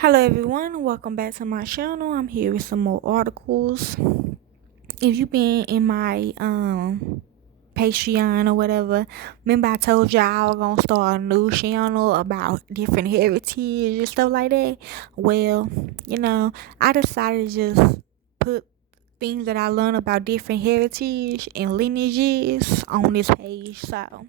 Hello everyone, welcome back to my channel. I'm here with some more articles. If you've been in my Patreon or whatever, remember I told y'all I was gonna start a new channel about different heritage and stuff like that. Well, I decided to just put things that I learned about different heritage and lineages on this page. So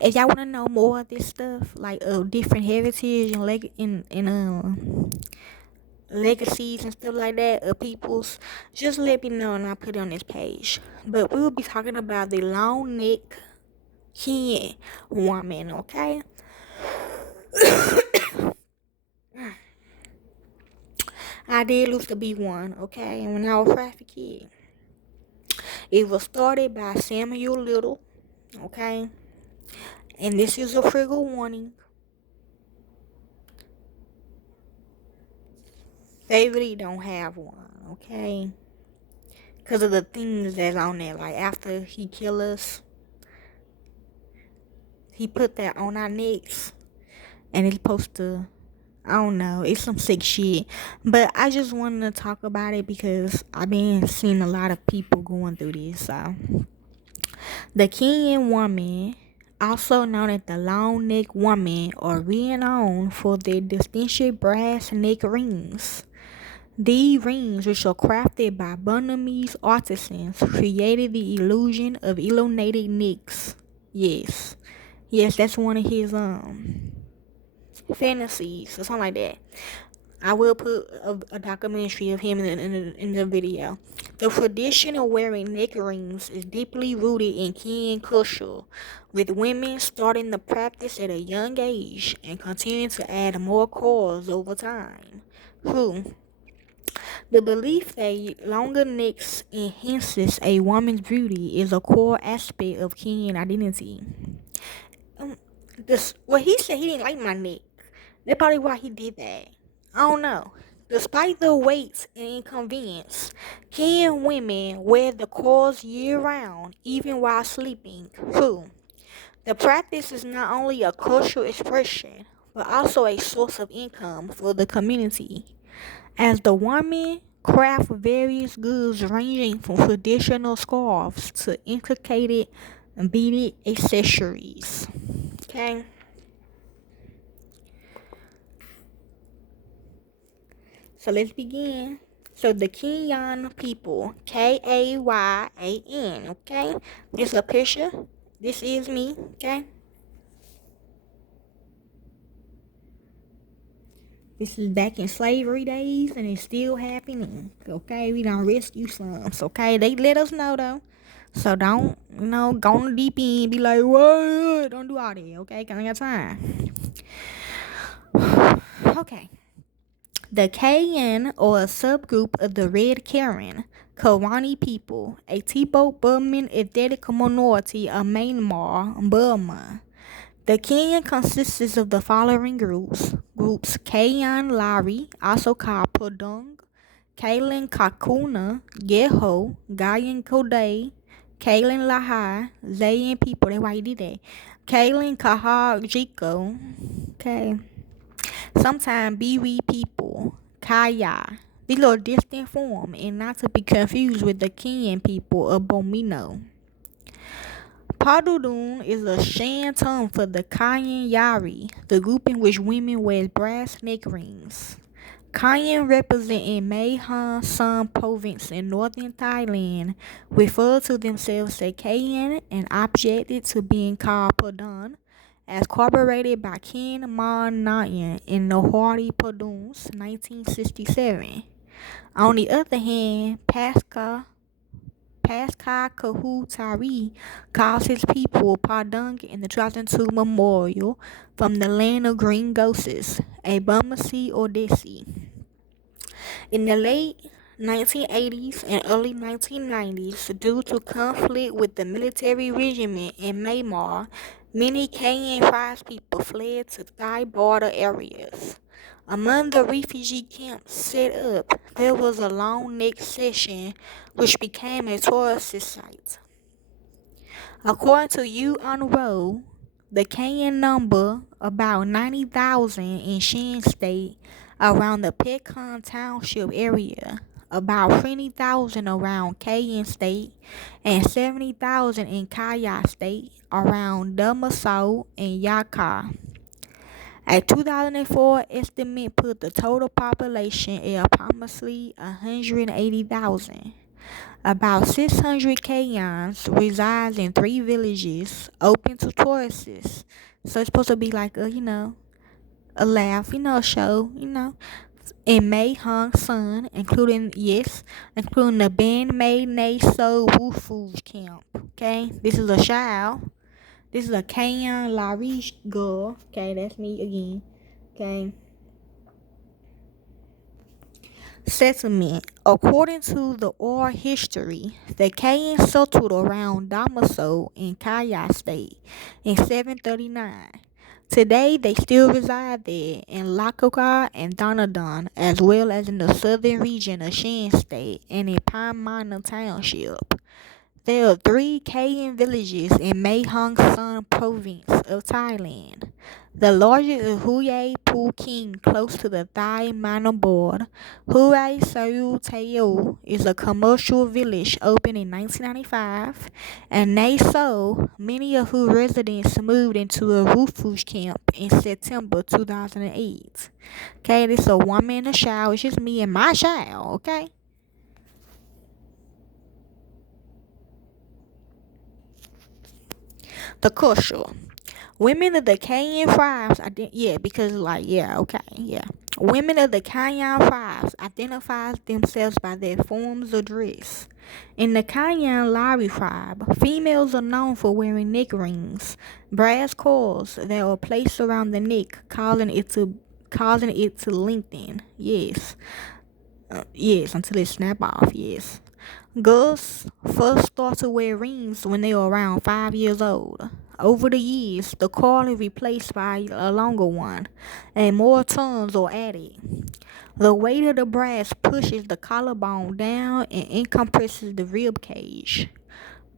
if y'all wanna know more of this stuff, like different heritage and legacies and stuff like that of people's, just let me know and I'll put it on this page. But we will be talking about the long neck Ken woman, okay? I did used to be one, okay? And when I was a kid, it was started by Samuel Little, okay? And this is a trigger warning. They really don't have one, okay? Because of the things that's on there. Like, after he killed us, he put that on our necks. And it's supposed to, I don't know, it's some sick shit. But I just wanted to talk about it because I've been seeing a lot of people going through this. So, the Kenyan woman, also known as the long neck woman, are renowned for their distinctive brass neck rings. These rings, which are crafted by Burmese artisans, created the illusion of elongated necks. Yes. Yes, that's one of his fantasies or something like that. I will put a documentary of him in the video. The tradition of wearing neck rings is deeply rooted in Kenyan culture, with women starting the practice at a young age and continuing to add more cords over time. True. The belief that longer necks enhances a woman's beauty is a core aspect of Kenyan identity. He said he didn't like my neck. That's probably why he did that. I don't know. Despite the weight and inconvenience, Kenyan women wear the cords year round, even while sleeping. True. The practice is not only a cultural expression, but also a source of income for the community, as the women craft various goods ranging from traditional scarves to intricate beaded accessories. Okay? So let's begin. So the Kenyan people, Kayyan, okay? This is a picture. This is me, okay? This is back in slavery days and it's still happening. Okay, we done rescue slums. Okay, they let us know though. So don't, go on the deep end, be like, what? Don't do all that, okay? Cause I got time. Okay. The Kayan, or a subgroup of the Red Karen, Kawani people, a Tibo-Burman ethnic minority of Myanmar, Burma. The Kenyan consists of the following groups Kayan Lari, also called Pudong, Kalen Kakuna, Geho, Gayan Kodai, Kalen Lahai, Zayan people, that's why he did that. Kalen Kahar Jiko, okay. Sometimes Biwi people, Kaya. These are distant form and not to be confused with the Kenyan people of Bomino. Padudun is a Shan term for the Kayan Yari, the group in which women wear brass neck rings. Kayan represent in Mae Hon Son province in northern Thailand, refer to themselves as Kayan and objected to being called Padun, as corroborated by Ken Mon Nayan in the Hardy Paduns, 1967. On the other hand, Pascal Kahutari calls his people Padung in the 2002 memorial from the land of green ghosts, a Bumasi Odessi. In the late 1980s and early 1990s, due to conflict with the military regime in Myanmar, many Kenyan tribespeople fled to Thai border areas. Among the refugee camps set up, there was a long neck section which became a tourist site. According to Yu Unro, The Kenyan number about 90,000 in Shan State around the Pecan Township area, about 20,000 around Kayan State, and 70,000 in Kaya State around Damaso and Yaka. A 2004 estimate put the total population at approximately 180,000. About 600 Kenyans reside in 3 villages open to tourists. So it's supposed to be like a laugh, a show, In May Hong Sun, including the band made Nay So Wufu camp. Okay, this is a child. This is a Kenyan Larish girl. Okay, that's me again. Okay. Settlement. According to the oral history, the Caymans settled around Damaso in Kaya State in 739. Today, they still reside there in Lakaga and Donadan, as well as in the southern region of Shan State and in Palmana Township. There are 3 Kayan villages in Mae Hong Son province of Thailand. The largest is Hue Pu King, close to the Thai Myanmar border. Hue Sayu Teo is a commercial village opened in 1995, and Nay So, many of whose residents moved into a refuge camp in September 2008. Okay, this is a woman in a shower. It's just me and my child, okay? The culture. Women of the Kenyan tribes, Women of the Kenyan tribes identify themselves by their forms of dress. In the Kenyan Lari tribe, females are known for wearing neck rings, brass cords that are placed around the neck, causing it to lengthen. Yes, until it snap off. Yes. Girls first start to wear rings when they are around 5 years old. Over the years, the cord is replaced by a longer one, and more turns are added. The weight of the brass pushes the collarbone down and incompresses the rib cage.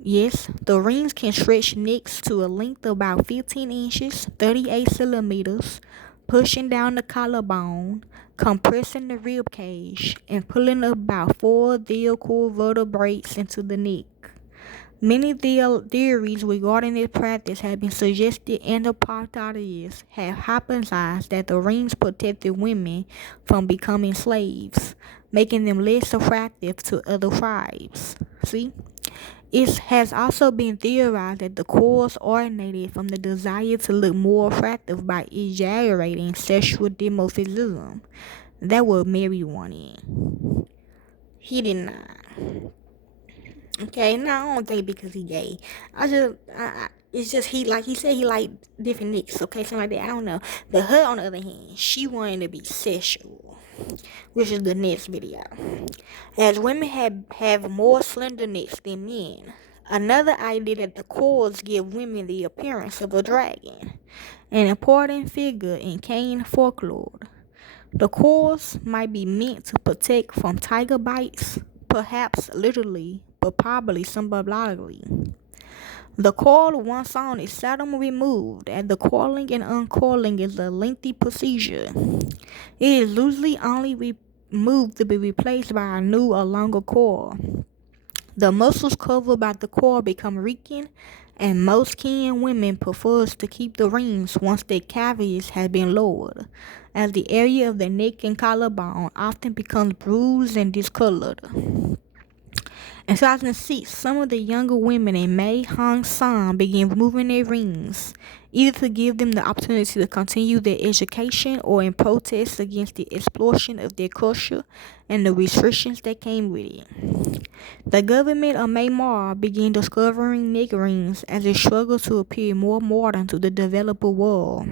Yes, the rings can stretch necks to a length of about 15 inches, 38 centimeters, pushing down the collarbone, compressing the rib cage, and pulling about 4 theacal vertebrae into the neck. Many theories regarding this practice have been suggested, and anthropologists have hypothesized that the rings protected women from becoming slaves, making them less attractive to other tribes. See? It has also been theorized that the cords originated from the desire to look more attractive by exaggerating sexual dimorphism. That what Mary wanted. He did not. Okay, no, I don't think because he gay. It's just he said he like different nicks. Okay, something like that. I don't know. But her, on the other hand, she wanted to be sexual, which is the next video. As women have more slender necks than men. Another idea that the cords give women the appearance of a dragon, an important figure in Kenyan folklore. The cords might be meant to protect from tiger bites, perhaps literally, but probably symbolically. The coil once on is seldom removed, and the coiling and uncoiling is a lengthy procedure. It is usually only removed to be replaced by a new or longer coil. The muscles covered by the coil become weakened, and most Kenyan women prefer to keep the rings once their cavities have been lowered, as the area of the neck and collarbone often becomes bruised and discolored. In 2006, some of the younger women in Mae Hong Son began removing their rings, either to give them the opportunity to continue their education or in protest against the exploitation of their culture and the restrictions that came with it. The government of Myanmar began discovering neck rings as it struggled to appear more modern to the developing world.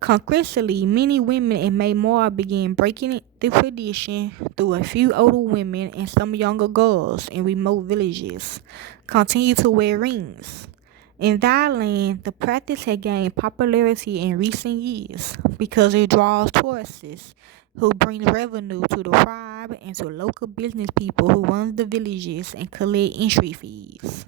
Concretely, many women in Myanmar began breaking the tradition through a few older women and some younger girls in remote villages continue to wear rings. In Thailand, the practice had gained popularity in recent years because it draws tourists who bring revenue to the tribe and to local business people who run the villages and collect entry fees.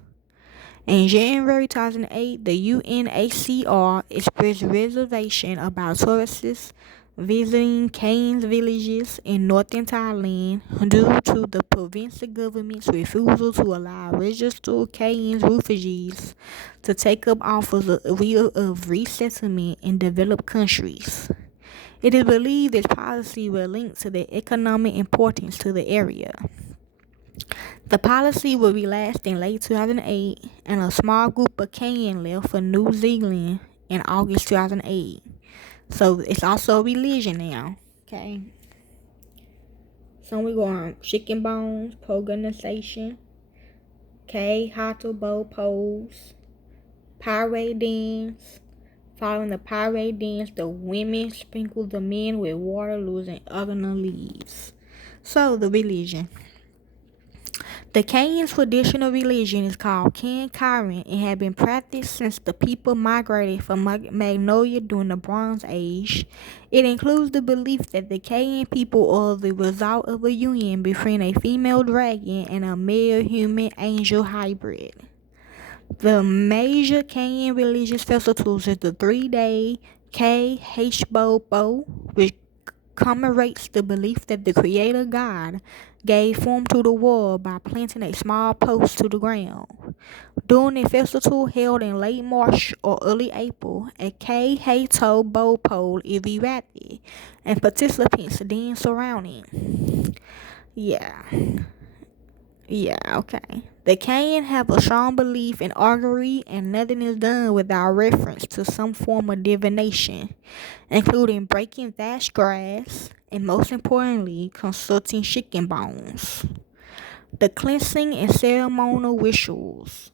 In January 2008, the UNHCR expressed reservation about tourists visiting Kane's villages in northern Thailand due to the provincial government's refusal to allow registered Kane's refugees to take up offers of resettlement in developed countries. It is believed this policy will link to the economic importance to the area. The policy will relaxed in late 2008, and a small group of Kenyan left for New Zealand in August 2008. So it's also a religion now. Okay. So we go on chicken bones, organization, okay, Hato bow pose, parade dance. Following the parade dance, the women sprinkle the men with water, losing organ leaves. So the religion. The Kenyan traditional religion is called Ken Karen and had been practiced since the people migrated from Magnolia during the Bronze Age. It includes the belief that the Kenyan people are the result of a union between a female dragon and a male human angel hybrid. The major Kenyan religious festivals is the 3-day Khbo, which commemorates the belief that the Creator God gave form to the world by planting a small post to the ground. During a festival held in late March or early April, a Hato bow pole is erected and participants dance around it. Yeah, okay. The Kenyan have a strong belief in augury, and nothing is done without reference to some form of divination, including breaking thatched grass, and most importantly, consulting chicken bones. The cleansing and ceremonial rituals.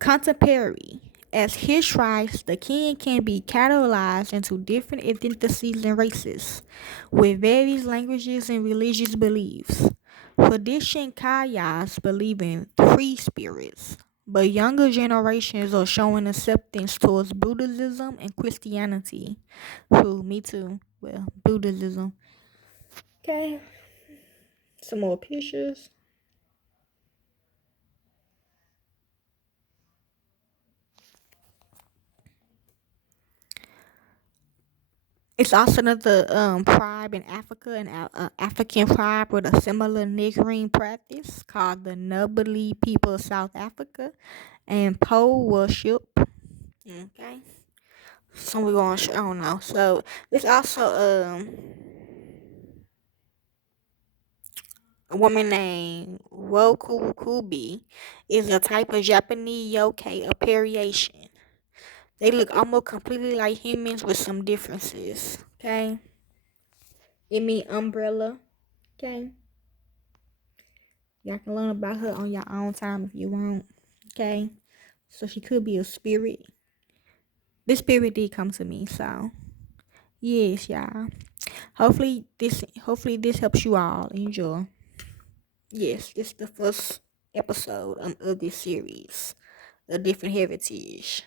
Contemporary. As his rights, the king can be categorized into different ethnicities and races, with various languages and religious beliefs. Tradition Kayas believe in three spirits, but younger generations are showing acceptance towards Buddhism and Christianity. Who, me too. Well, Buddhism. Okay, some more pictures. It's also another tribe in Africa, an African tribe with a similar niggering practice called the Nubali people of South Africa and pole worship. Okay, so we're going to, I don't know. So there's also a woman named Roku Kubi is a type of Japanese yokai appariation. They look almost completely like humans with some differences. Okay, it means umbrella. Okay. Y'all can learn about her on your own time if you want. Okay. So she could be a spirit. This spirit did come to me, so yes, y'all. Hopefully this helps you all enjoy. Yes, this is the first episode of this series, A Different Heritage.